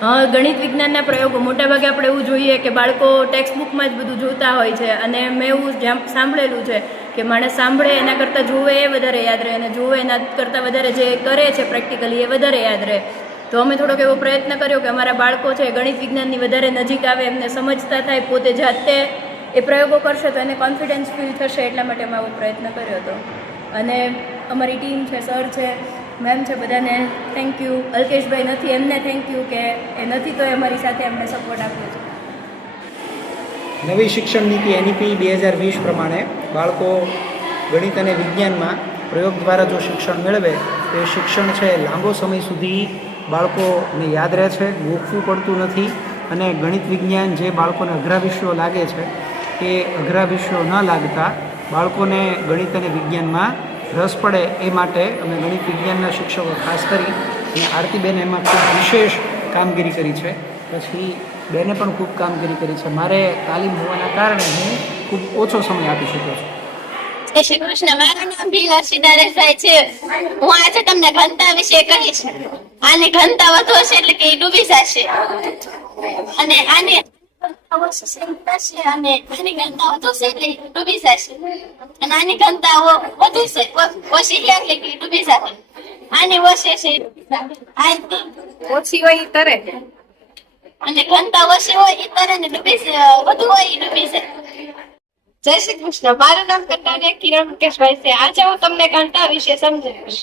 ગણિત વિજ્ઞાનના પ્રયોગો મોટાભાગે આપણે એવું જોઈએ કે બાળકો ટેક્સ્ટ બુકમાં જ બધું જોતા હોય છે, અને મેં એવું સાંભળેલું છે કે માણસ સાંભળે એના કરતાં જોવે એ વધારે યાદ રહે, અને જોવે એના કરતાં વધારે જે કરે છે પ્રેક્ટિકલી એ વધારે યાદ રહે. તો અમે થોડોક એવો પ્રયત્ન કર્યો કે અમારા બાળકો છે ગણિત વિજ્ઞાનની વધારે નજીક આવે, એમને સમજતા થાય, પોતે જાતે એ પ્રયોગો કરશે તો એને કોન્ફિડન્સ ફીલ થશે, એટલા માટે અમે આવો પ્રયત્ન કર્યો હતો. અને અમારી ટીમ છે, સર છે, મેમ છે, બધાને થેન્ક યુ. અલ્કેશભાઈ નથી, એમને થેન્ક યુ કે એ નથી તો એ અમારી સાથે એમને સપોર્ટ આપ્યો છે. નવી શિક્ષણ નીતિ NEP 2020 પ્રમાણે બાળકો ગણિત અને વિજ્ઞાનમાં પ્રયોગ દ્વારા જો શિક્ષણ મેળવે તો એ શિક્ષણ છે લાંબો સમય સુધી બાળકોને યાદ રહે છે, ગોખવું પડતું નથી, અને ગણિત વિજ્ઞાન જે બાળકોને અઘરા વિષયો લાગે છે એ અઘરા વિષયો ન લાગતા બાળકોને ગણિત અને વિજ્ઞાનમાં રસ પડે એ માટે અમે ગણિત વિજ્ઞાનના શિક્ષકો ખાસ કરી અને આરતીબેન એમાં ખૂબ વિશેષ કામગીરી કરી છે. પછી બેને પણ ખૂબ કામગીરી કરી છે. મારે તાલીમ હોવાના કારણે હું ખૂબ ઓછો સમય આપી શક્યો છું. જય શ્રી કૃષ્ણ. મારું નામ ભીલાસી નરેશભાઈ છે. હું આજે તમને ઘનતા વિશે કહીશ. આની ઘનતા વધુ હશે એટલે કે ડૂબી જશે, અને આની ઘનતા વધુ છે એટલે ડૂબી જશે, અને આની ઘનતા વધુ છે ઓછી એટલે કે ડૂબી જશે. આની ઓછી છે ઓછી હોય તરે, અને ઘનતા ઓછી હોય એ તરે ને ડૂબી વધુ હોય એ ડૂબી જાય. જય શ્રી કૃષ્ણ. મારું નામ કંટાળિયા કિરણ મુકેશભાઈ છે. આજે હું તમને ઘનતા વિશે સમજાવીશ.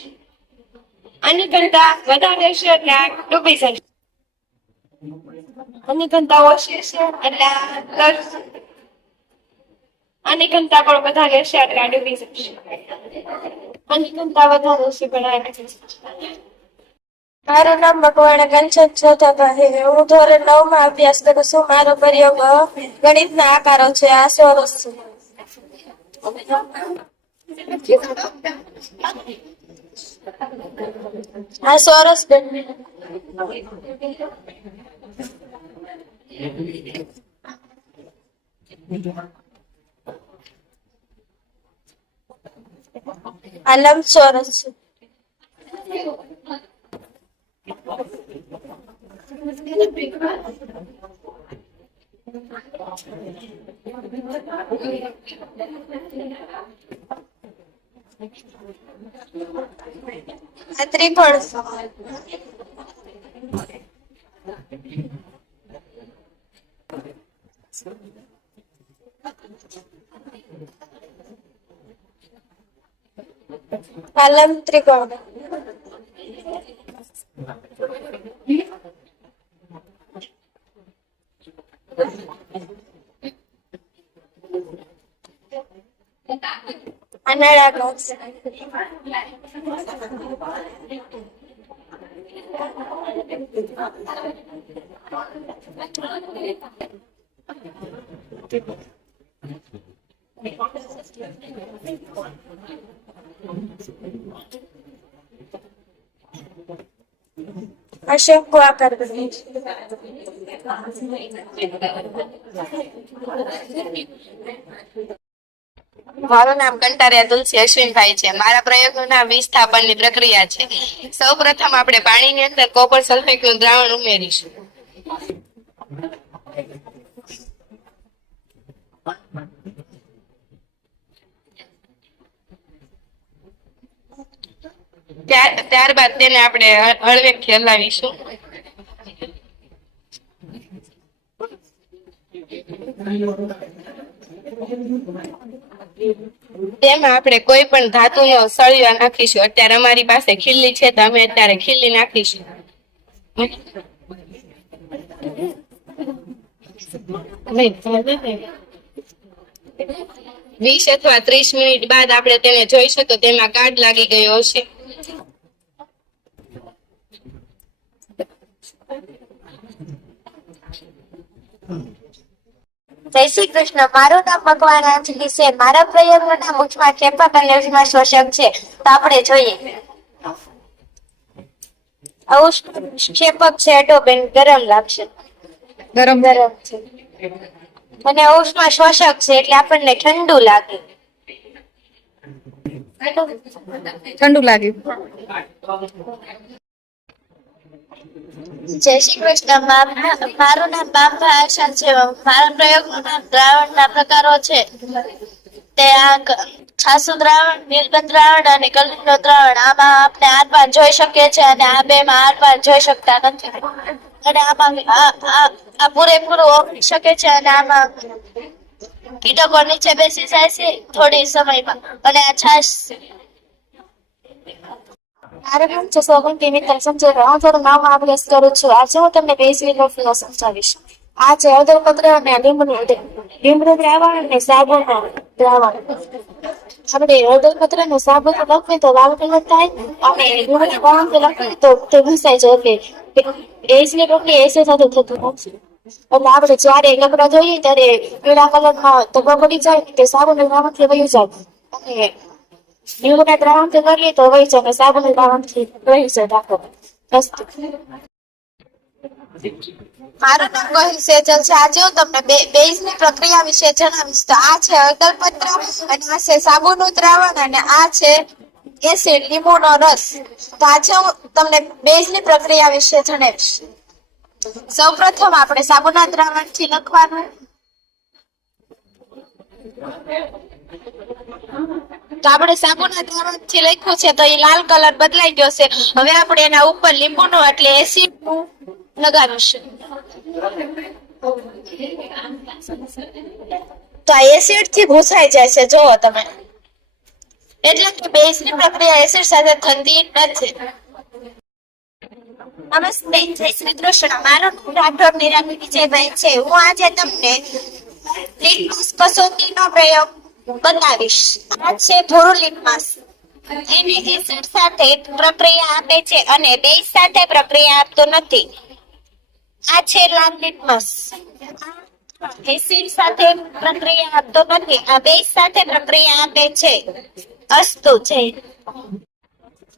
આની ઘનતા વધારે છે એટલે આ ડૂબી જશે, આની ઘનતા ઓછી છે એટલે આની ઘનતા પણ વધારે છે એટલે આ ડૂબી જશે, આની ઘનતા વધારે છે પણ આ ડૂબી જશે. મારું નામ મકવાણા કંચન છોટાભાઈ. હું ધોરણ 9 માં અભ્યાસ કરું છું. મારો પ્રયોગ ગણિતના આકારો છે. આ ચોરસ છે, આ ચોરસ આ લંબચોરસ છે. આ ત્રિકોણ આ લંબ ત્રિકોણ આ નળાકાર આ શંકુ આકાર બને છે. મારું નામ કંટારિયા તુલસી અશ્વિનભાઈ છે. મારા પ્રયોગનું નામ વિસ્થાપનની પ્રક્રિયા છે. સૌ પ્રથમ આપણે પાણીની અંદર કોપર સલ્ફેટનું દ્રાવણ ઉમેરીશું. ત્યારબાદ તેને આપણે હળવેકથી હલાવીશું. તેમાં આપણે કોઈ પણ ધાતુનો સળિયો નાખીશું. અત્યારે અમારી પાસે ખીલ્લી છે તો અમે અત્યારે ખીલ્લી નાખીશું. 20 અથવા 30 મિનિટ બાદ આપણે તેને જોઈશું તો તેમાં કાટ લાગી ગયો હશે. જય શ્રી કૃષ્ણ. મારું નામ મકવાણા અંજલિ છે. મારા પ્રયોગનું નામ ઉષ્માક્ષેપક અને ઉષ્માશોષક છે. તો આપણે જોઈએ. આ ઉષ્માક્ષેપક છે એટલે બેન ગરમ લાગશે, ગરમ છે, અને ઉષ્મા શોષક છે એટલે આપણને ઠંડુ લાગે. જય શ્રી કૃષ્ણ. મારું નામ બાંભા આશા છે. મારા પ્રયોગનું નામ દ્રાવણના પ્રકારો છે. તે છાસુ દ્રાવણ, નિર્ગંધ દ્રાવણ અને કલિંગનો દ્રાવણ. આમાં આપણે આરપાર જોઈ શકીએ છીએ અને આ બે માં આરપાર જોઈ શકતા નથી. અને આમાં આ પૂરેપૂરું ઓગળી શકે છે અને આમાં કીટકો નીચે બેસી જાય છે થોડી સમયમાં. અને આ છાશ મારું નામ છે સોગંદી મિત્તલ સંજય. હું થોડું નામ અભ્યાસ કરું છું. આજે હું તમને બેઝ વિલોફીઓ સમજાવીશ. આ છે હળદરપત્ર અને લીમડું દ્રાવણ અને સાબુનું દ્રાવણ. આપણે હળદરપત્ર અને સાબુ લખીએ તો લાલ કલર થાય અને લીમડું દ્રાવણ લખીએ તો તે ઘસાઈ જાય. એટલે બેઝની પ્રક્રિયા એસી સાથે થતું નથી. એટલે આપણે જયારે લકડા જોઈએ ત્યારે પીળા કલરમાં તો બગડી જાય તે સાબુના દ્રાવણથી વહી જાય. અને લીમડના દ્રાવણથી કરીએ તો વહી જાય, સાબુના દ્રાવણથી વહી જાય દાખલો. મારું નામ ગોહિલ સેજલ છે. આજે હું તમને બેઝની પ્રક્રિયા વિશે જણાવીશ. તો આ છે હળદરપત્ર અને આ છે સાબુનું દ્રાવણ અને આ છે એસિડ લીંબુનો રસ. તો આજે હું તમને બેઝની પ્રક્રિયા વિશે જણાવીશ. સૌપ્રથમ આપણે સાબુના દ્રાવણથી લખવાનું. તો આપણે સાબુના દ્રાવણથી લખ્યું છે તો એ લાલ કલર બદલાઈ ગયો છે. હવે આપણે એના ઉપર લીંબુનું એટલે એસિડ લગાવીશું. તો આ એસિડ થી ભૂસાઈ જાય છે, જોવો તમે. એટલે કે બેઝની પ્રક્રિયા એસિડ સાથે થતી નથી. નમસ્તે, જય શ્રી કૃષ્ણ. મારું નામ રાઠોડ નિરામી વિજયભાઈ છે. હું આજે તમને લિટમસ કસોટીનો પ્રયોગ બતાવીશ. આ છે થોડું લિટમસ. એને એસિડ સાથે પ્રક્રિયા આપે છે અને બેઝ સાથે પ્રક્રિયા આપતો નથી. આ છે લાલ લિટમસ. એસિડ સાથે પ્રક્રિયા આપતો નથી, આ બેઝ સાથે પ્રક્રિયા આપે છે. અસ્તુ છે.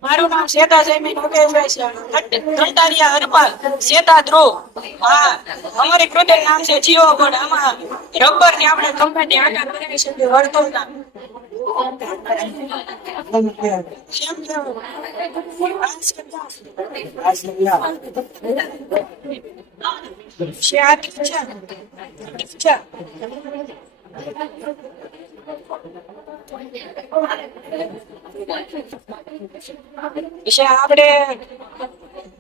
મારું નામ શ્વેતા જયમીન મુકેશભાઈ છે. કંટારિયા હરપાલ શ્વેતા ધ્રુવ. હા, અમારી કૃતિનું નામ છે જીઓ બોર્ડ. આમાં રબર ની આપણે કંપની આકાર બનાવી શકીએ વર્તુળના. કેમ કેવું? વિશે આપણે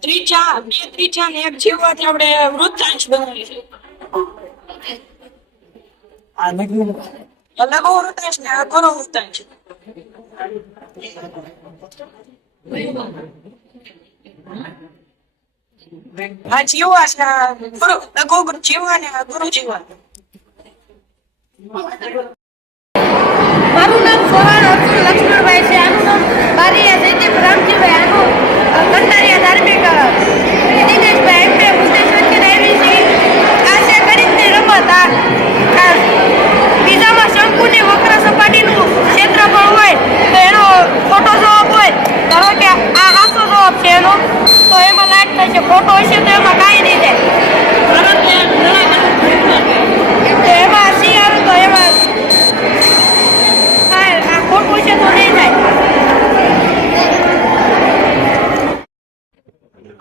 ત્રિજ્યા ને એક જીવવાથી આપણે વૃત્તાંશ બનાવીશું. લઘુ વૃત્તાંશ ને ગુરુ વૃત્તાંશ. આ જીવા છે લઘુ જીવા ને ગુરુ જીવા. મારું નામ સોહાણ અર્જુન લક્ષ્મણભાઈ છે. આનું નામ બારીયા જયદીપ રામજીભાઈ. આનું કંટારિયા ધાર્મિક દિનેશભાઈ. એમને બુદ્ધિ શક્તિ આવી છે. આ છે ગણિતની રમત. આ બીજામાં શંકુની વક્ર સપાટીનું ક્ષેત્રફળ હોય તો એનો ખોટો જવાબ હોય. ધારો કે આ સાચો જવાબ છે એનો, તો એમાં લાઈટ થાય છે. ખોટો હશે તો એમાં કાંઈ નહીં થાય. તો એમાં સી આવે તો એમાં ખોટું છે તો નહીં થાય.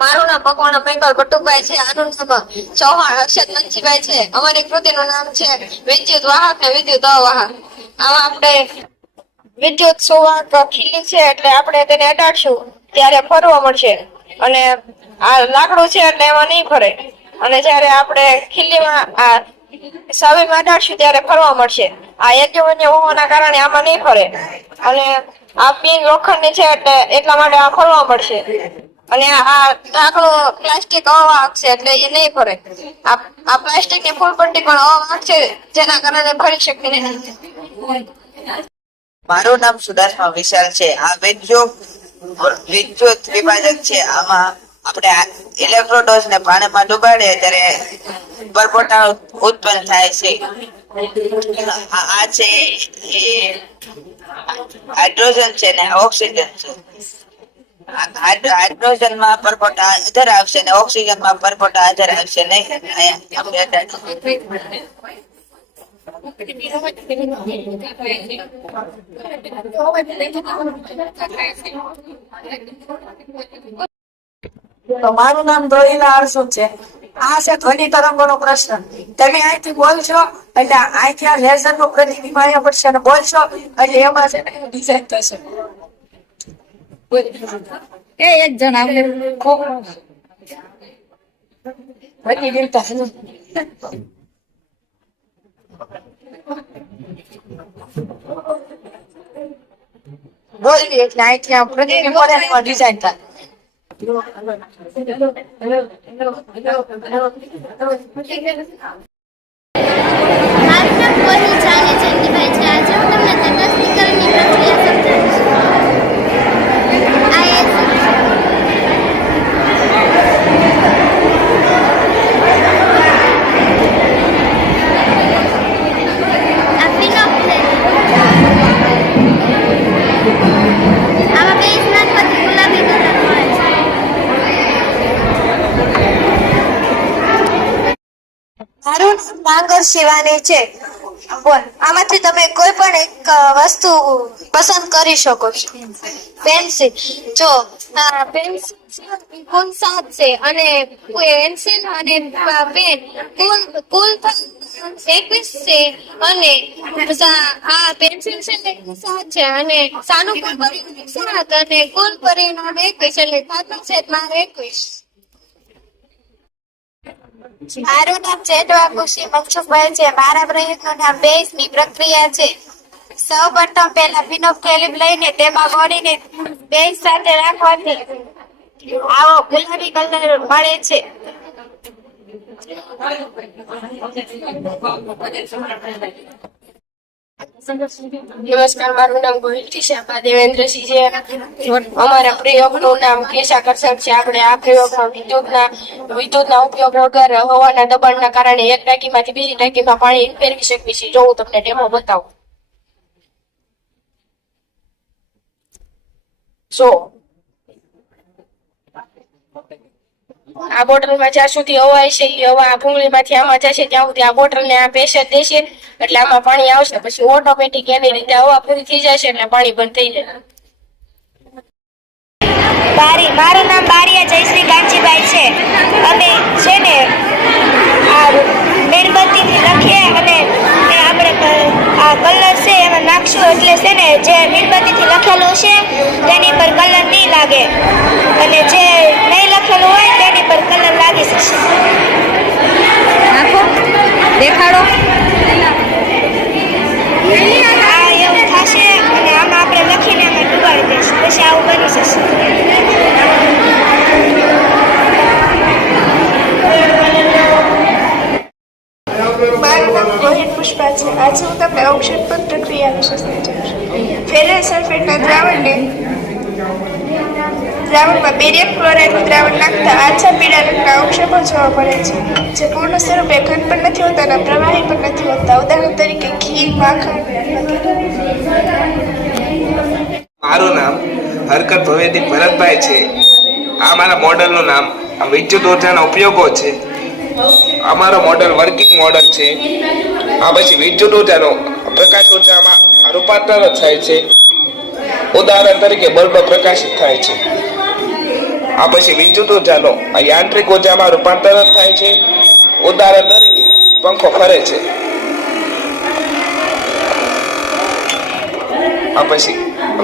મારું નામ મકવાણા બેંગલ બટુભાઈ છે. આનું નામ ચૌહાણ હર્ષદ મંજીભાઈ છે. અમારી કૃતિનું નામ છે વિદ્યુત વાહક ને વિદ્યુત અવાહક. આમાં આપણે વિદ્યુત સુવાહક ખીલી છે એટલે આપણે તેને અડાડશું ત્યારે ફરવા મળશે અને આ લાકડું છે એટલે એમાં નહીં ફરે. અને જયારે આપણે ખીલીમાં આ સાવીમાં અડાડશું ત્યારે ફરવા મળશે. આ યજ્ઞવન્ય હોવાના કારણે આમાં નહીં ફરે. અને આ પિન લોખંડની છે એટલે એટલા માટે આ ફરવા મળશે. અને આ ઢાંકણું પ્લાસ્ટિક અવાહક છે એટલે એ નહીં ફરે. આ પ્લાસ્ટિક ની ફૂલપટ્ટી પણ અવાહક છે જેના કારણે ફરી શકે નહીં. મારું નામ સુદાસમા વિશાલ છે. આ વિદ્યુત વિભાજક છે. આમાં આપણે ઇલેક્ટ્રોડોસ ને પાણીમાં ડુબાડીએ ત્યારે પરપોટા ઉત્પન્ન થાય છે. આ છે હાઇડ્રોજન છે ને ઓક્સિજન છે. હાઇડ્રોજન માં પરપોટા હાજર આવશે ને ઓક્સિજન માં પરપોટા હાજર આવશે નહીં. આપણે તો મારું નામ દોહીલા અર્જુન છે. આ છે ધ્વનિ તરંગોનો પ્રશ્ન. તમે અહીંથી બોલશો એટલે અહીંથી આ લેઝર નું પ્રતિબિંબ અહીંયા પડશે અને બોલશો એટલે એમાં છે ને ડિઝાઇન થશે. એક જણ આવે પ્રતિબિંબતા બોલવી એટલે અહીંથી આ પ્રતિબિંબ પડે ને એમાં ડિઝાઇન થાય. મારું નામ કોહલી જાની જયંતિભાઈ છે. આજે હું તમને તટસ્થીકરણની પ્રક્રિયા સમજાવીશ. આ ફિનોપ છે. આમાં બેઝ નાખવાથી ગુલાબી કલર મળે છે. મારું નામ ડાંગર શિવાની છે. બોલ, આમાંથી તમે કોઈ પણ એક વસ્તુ પસંદ કરી શકો છો. પેન્સિલ. જો પેન્સિલ કુલ 7 છે અને પેન્સિલ અને પેન કુલ 21 છે અને આ પેન્સિલ છે ને 7 છે અને સાનું કુલ પરિણામ 7 અને કુલ પરિણામ 21 એટલે સાતનું છેદ મારે 21. મારું નામ ચેતવા ખુશી મનસુખભાઈ છે. મારા પ્રયત્નનું નામ બેઝની પ્રક્રિયા છે. સૌ પ્રથમ પહેલા ફિનોપ્થેલિન લઈને તેમાં બોડીને બેઝ સાથે રાખવાથી આવો ગુલાબી કલર મળે છે. નમસ્કાર, મારું નામ ગોહિલ ટીશાપા દેવેન્દ્રસિંહ છે. અમારા પ્રયોગનું નામ કેશાકર્ષક છે. આપણે આ પ્રયોગમાં વિદ્યુતના ઉપયોગ વગર હવાના દબાણના કારણે એક ટાંકીમાંથી બીજી ટાંકીમાં પાણી ફેરવી શકીએ છીએ. જો હું તમને ડેમો બતાવું. જો આ બોટલમાં જ્યાં સુધી હવા હશે એ હવા આ ભૂંગળીમાંથી આમાં જશે ત્યાં સુધી આ બોટલને આ પ્રેશર દેશે એટલે આમાં પાણી આવશે. પછી ઓટોમેટિક એની રીતે હવા પૂરી થઈ જશે એટલે પાણી બંધ થઈ જાય. મારું નામ બારિયા જયશ્રી કાંચીભાઈ છે. અમે છે ને આ મીણબત્તીથી લખીએ અને આપણે આ કલર છે એમાં નાખશું એટલે છે ને જે મીણબત્તીથી લખેલું છે તેની પર કલર નહીં લાગે અને જે નહીં લખેલું હોય તેની પર કલર લાગી જશે. નાખો, દેખાડો. આ એવું થશે અને આમાં આપણે લખીને અમે ડુબાડી દઈશું. પછી આવું બની જશે. મારું નામ રોહિત પુષ્પા છે. આજે હું તમને અવક્ષેપણ પ્રક્રિયા વિશે સમજાવીશ. ફેરસ સલ્ફેટના દ્રાવણમાં બેરિયમ ક્લોરાઇડનું દ્રાવણ નાખતા આછા પીળા રંગના અવક્ષેપો જોવા મળે છે, જે પૂર્ણ સ્વરૂપે ઘન પણ નથી હોતા અને પ્રવાહી પણ નથી હોતા. ઉદાહરણ તરીકે ઘી, માખણ. મારું નામ હરકત ભવેદી ભરતભાઈ છે. આ મારા મોડલનું નામ વિદ્યુત ઉર્જાના ઉપયોગો છે. અમારો મોડલ વર્કિંગ મોડલ છે. આ પછી વિદ્યુત ઉર્જાનો પ્રકાશ ઉર્જામાં રૂપાંતર થાય છે. ઉદાહરણ તરીકે બલ્બ પ્રકાશિત થાય છે. આ પછી વિદ્યુત ઉર્જાનો યાંત્રિક ઉર્જામાં રૂપાંતર થાય છે. ઉદાહરણ તરીકે પંખો ફરે છે. આ પછી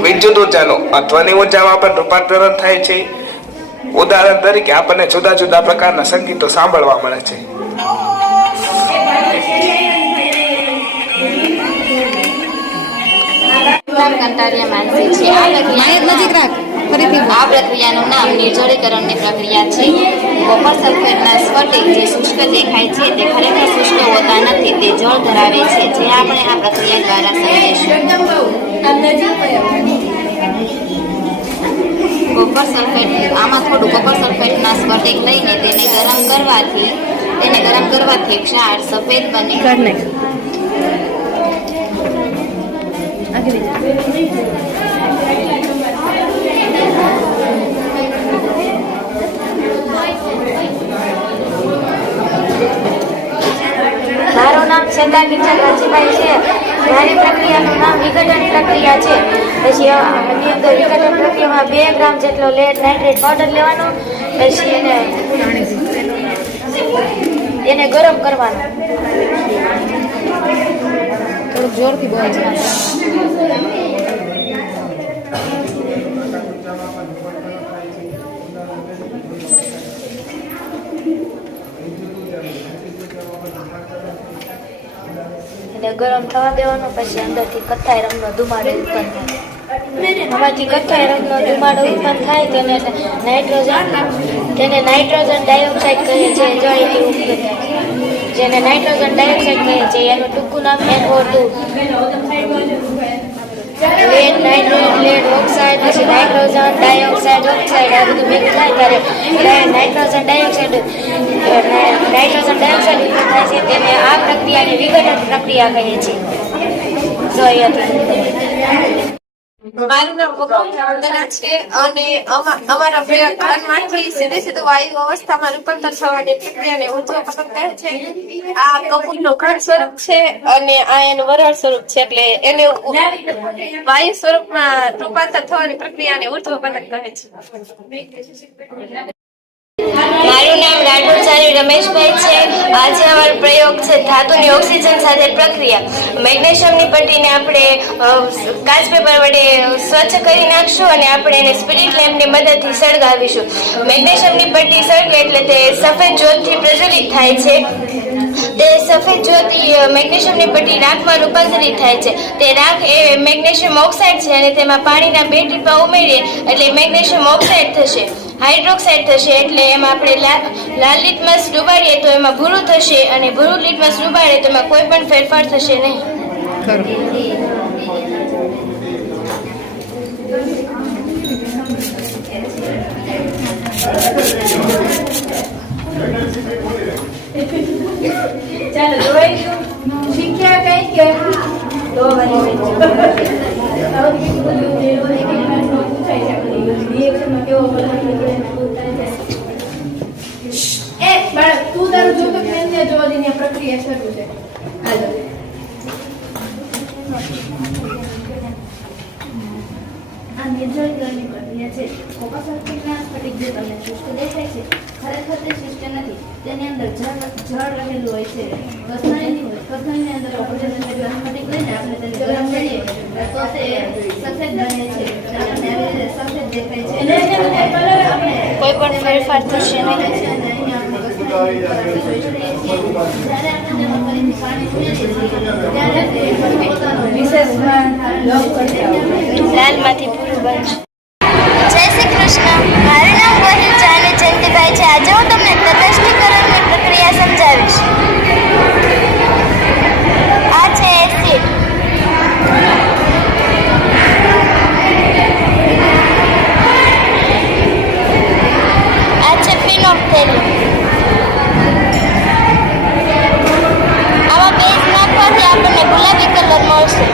વિદ્યુત ઉર્જાનો ધ્વનિ ઉર્જામાં પણ રૂપાંતર થાય છે. ઉદાહરણ તરીકે આપણને જુદા જુદા પ્રકારના સંગીતો સાંભળવા મળે છે. કંટાળિયા માનસી છે. આ પ્રક્રિયાનું નામ નિર્જલીકરણની પ્રક્રિયા છે. કોપર સલ્ફેટના સ્ફટિક જે શુષ્ક દેખાય છે તે ખરેખર શુષ્ક હોતા નથી, તે જળ ધરાવે છે, જે આપણે આ પ્રક્રિયા દ્વારા સમજીશું. કોપર સલ્ફેટ, આમાં થોડું કોપર સલ્ફેટના સ્ફટિક લઈને તેને ગરમ કરવાથી ક્ષાર સફેદ બને. મારું નામ શ્વેતા કિચન રજીભાઈ છે. મારી પ્રક્રિયાનું નામ વિઘટન પ્રક્રિયા છે. પછી આની અંદર વિઘટન પ્રક્રિયામાં 2 ગ્રામ જેટલો લેડ નાઇટ્રેટ પાવડર લેવાનો, પછી એને ગરમ કરવાનો. થોડુંક જોરથી બોલજો. ગરમ થવા દેવાનો. પછી અંદરથી કથ્થાઈ રંગનો ધુમાડો ઉત્પન્ન થાય. આમાંથી કથ્થાઈ રંગનો ધુમાડો ઉત્પન્ન થાય તેને નાઇટ્રોજન ડાયોક્સાઇડ કહે છે. જો અહીંથી ઉત્પન્ન થાય જેને નાઇટ્રોજન ડાયોક્સાઇડ કહે છે. એનું ટૂંકું નામ NO2. લેડ ઓક્સાઇડ, પછી નાઇટ્રોજન ડાયોક્સાઇડ ઓક્સાઇડ, આ બધું ભેગું થાય ત્યારે નાઇટ્રોજન ડાયોક્સાઇડ ઉત્પન્ન થાય છે. તેને આ પ્રક્રિયાને વિઘટન પ્રક્રિયા કહીએ છીએ. જો અહીંયાથી મારું નામ વંદના છે અને અમારા ઘરમાંથી સીધું વાયુ અવસ્થામાં રૂપાંતર થવાની પ્રક્રિયાને ઉર્ધ્વપતન કહે છે. આ કપૂરનું ઘન સ્વરૂપ છે અને આ એનું વરાળ સ્વરૂપ છે, એટલે એને વાયુ સ્વરૂપમાં રૂપાંતર થવાની પ્રક્રિયાને ઉર્ધ્વપતન કહે છે. મારું નામ રાઠોડચારી રમેશભાઈ છે. આજે અમારો પ્રયોગ છે ધાતુની ઓક્સિજન સાથે પ્રક્રિયા. મેગ્નેશિયમની પટ્ટીને આપણે કાચ પેપર વડે સ્વચ્છ કરી નાખશું અને આપણે એને સ્પિરિટ લેમ્પની મદદથી સળગાવીશું. મેગ્નેશિયમની પટ્ટી સળગે એટલે તે સફેદ જ્યોતથી પ્રજ્વલિત થાય છે. તે સફેદ જ્યોતિ મેગ્નેશિયમની પટ્ટી રાખમાં રૂપાંતરિત થાય છે. તે રાખ એ મેગ્નેશિયમ ઓક્સાઇડ છે અને તેમાં પાણીના 2 ટીપા ઉમેરીએ એટલે મેગ્નેશિયમ ઓક્સાઇડ થશે. હાઇડ્રોક્સાઇડ થશે એટલે એમાં આપણે લાલ લિટમસ ડુબાડીએ તો એમાં ભૂરું થશે અને ભૂરું લિટમસ ડુબાડીએ તો એમાં કોઈ પણ ફેરફાર થશે નહીં. ચાલો જોઈશું શીખ્યા કઈ કે તો તું તારું જો જોવાની પ્રક્રિયા શરૂ છે. હાલો આ નિર્જલીકરણની પ્રક્રિયા છે. કોપર સલ્ફેટના સ્ફટિક જે તમને શુષ્ક દેખાય છે, ખરેખર તે શુષ્ક નથી. તેની અંદર જળ રહેલું હોય છે, કથાણીની હોય. કથાણીની અંદર કોપર સલ્ફેટના સ્ફટિક લઈને આપણે તેને ગરમ કરીએ તો તે સફેદ બને છે. આપણને આવી રીતે સફેદ દેખાય છે. કોઈ પણ ફેરફાર થશે નહીં. જ્યારે આપણે તેમાં ફરીથી પાણી ઉમેરીએ ત્યારે તે પોતાનો વિશેષમાં લાલમાંથી પૂરું બનશે. જય શ્રી કૃષ્ણ. મારું નામ ગોહિલ ચાલી જયંતિભાઈ છે. આજે હું તમને તટસ્થીકરણની પ્રક્રિયા સમજાવીશ. આ છે એસિડ. આ છે ફિનોપ્થેલિન. આમાં બેઝ નાખવાથી આપણને ગુલાબી કલર મળશે.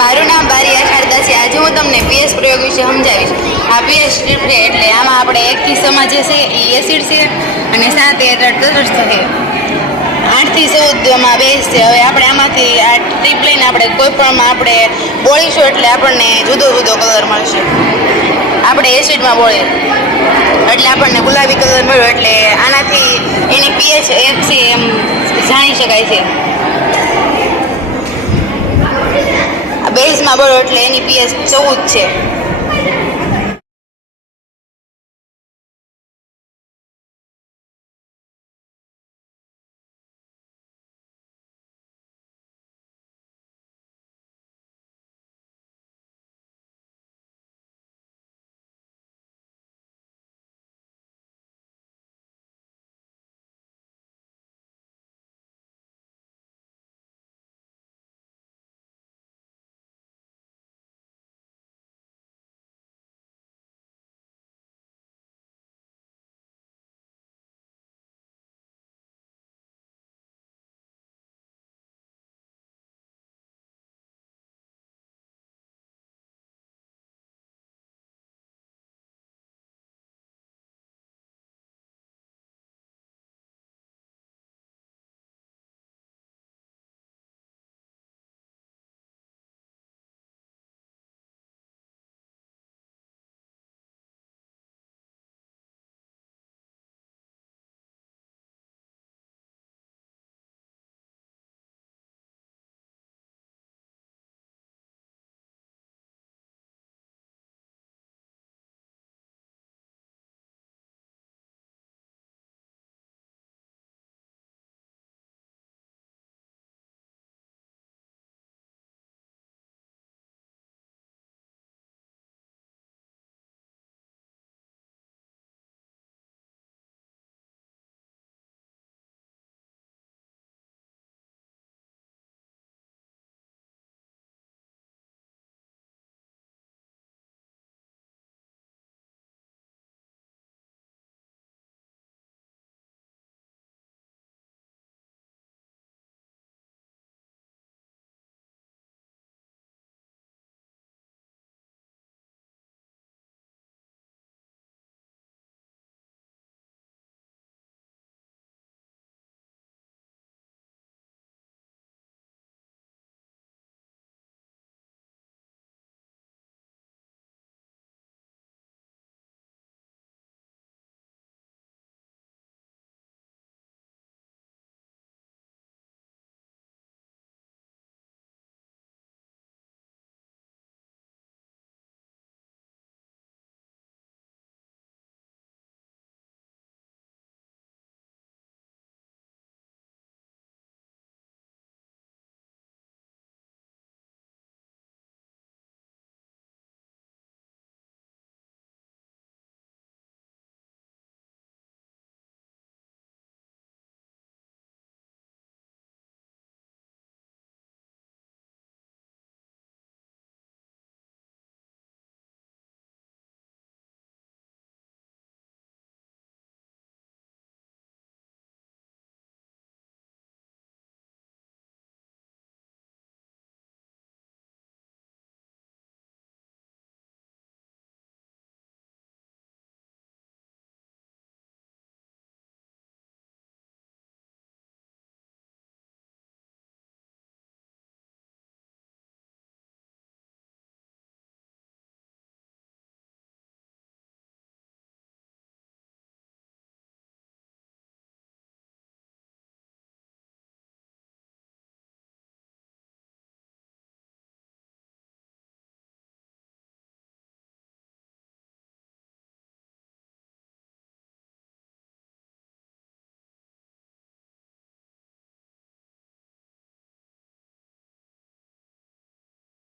મારું નામ બારી અખારદા છે. આજે હું તમને પીએસ પ્રયોગ વિશે સમજાવીશ. આ પીએસ સ્ટ્રીપ છે એટલે આમાં આપણે એક કિસ્સામાં જે છે એ એસિડ છે અને 7 એ તટસ્થ છે. 8 થી 14 બેઝ છે. હવે આપણે આમાંથી આ સ્ટ્રીપ લઈને આપણે કોઈ પણ આપણે બોળીશું એટલે આપણને જુદો જુદો કલર મળશે. આપણે એસિડમાં બોળીએ એટલે આપણને ગુલાબી કલર મળ્યો એટલે આનાથી એની પીએચ 1 છે એમ જાણી શકાય છે. બેઝમાં બોલો એટલે એની પીએચ 14 છે.